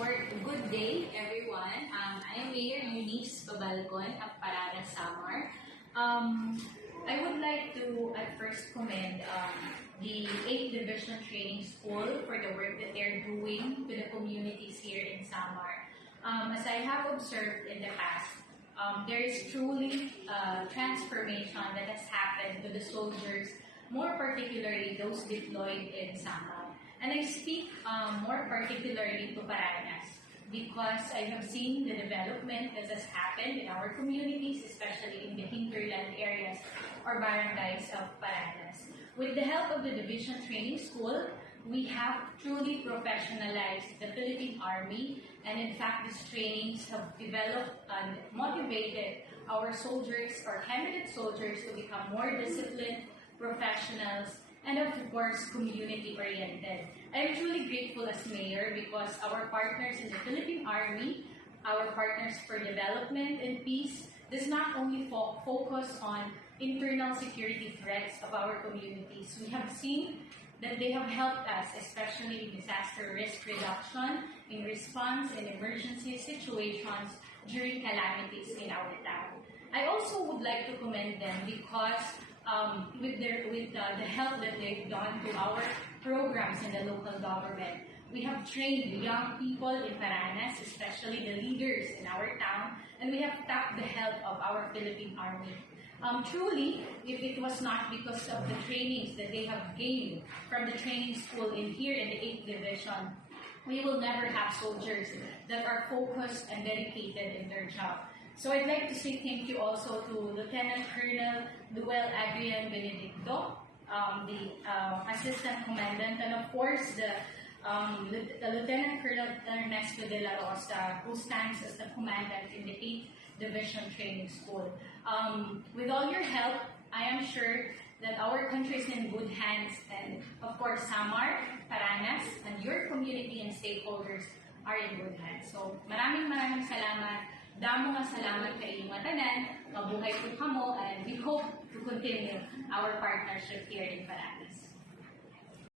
Good day, everyone. I am Mayor Eunice Babalcon of Paranas, Samar. I would like to at first commend the 8th Division Training School for the work that they're doing to the communities here in Samar. As I have observed in the past, there is truly transformation that has happened to the soldiers, more particularly those deployed in Samar. And I speak more particularly to Paranas because I have seen the development that has happened in our communities, especially in the hinterland areas or barangays of Paranas. With the help of the Division Training School, we have truly professionalized the Philippine Army, and in fact, these trainings have developed and motivated our soldiers or candidate soldiers to become more disciplined, professionals, and of course, community-oriented. I am truly grateful as mayor because our partners in the Philippine Army, our partners for development and peace, does not only focus on internal security threats of our communities. We have seen that they have helped us, especially in disaster risk reduction, in response and emergency situations during calamities in our town. I also would like to commend them because with the help that they've done to our programs in the local government, we have trained the young people in Paranas, especially the leaders in our town, and we have tapped the help of our Philippine Army. Truly, if it was not because of the trainings that they have gained from the training school here in the 8th Division, we will never have soldiers that are focused and dedicated in their job. So I'd like to say thank you also to Lieutenant Colonel Luel Adrian Benedicto, the Assistant Commandant, and of course the Lieutenant Colonel Ernesto de la Rosa, who stands as the Commandant in the 8th Division Training School. With all your help, I am sure that our country is in good hands, and of course Samar, Paranas, and your community and stakeholders are in good hands. So maraming salamat. Damo nga salamat sa inyong tanan, mabuhay po kamo, and we hope to continue our partnership here in Paranas.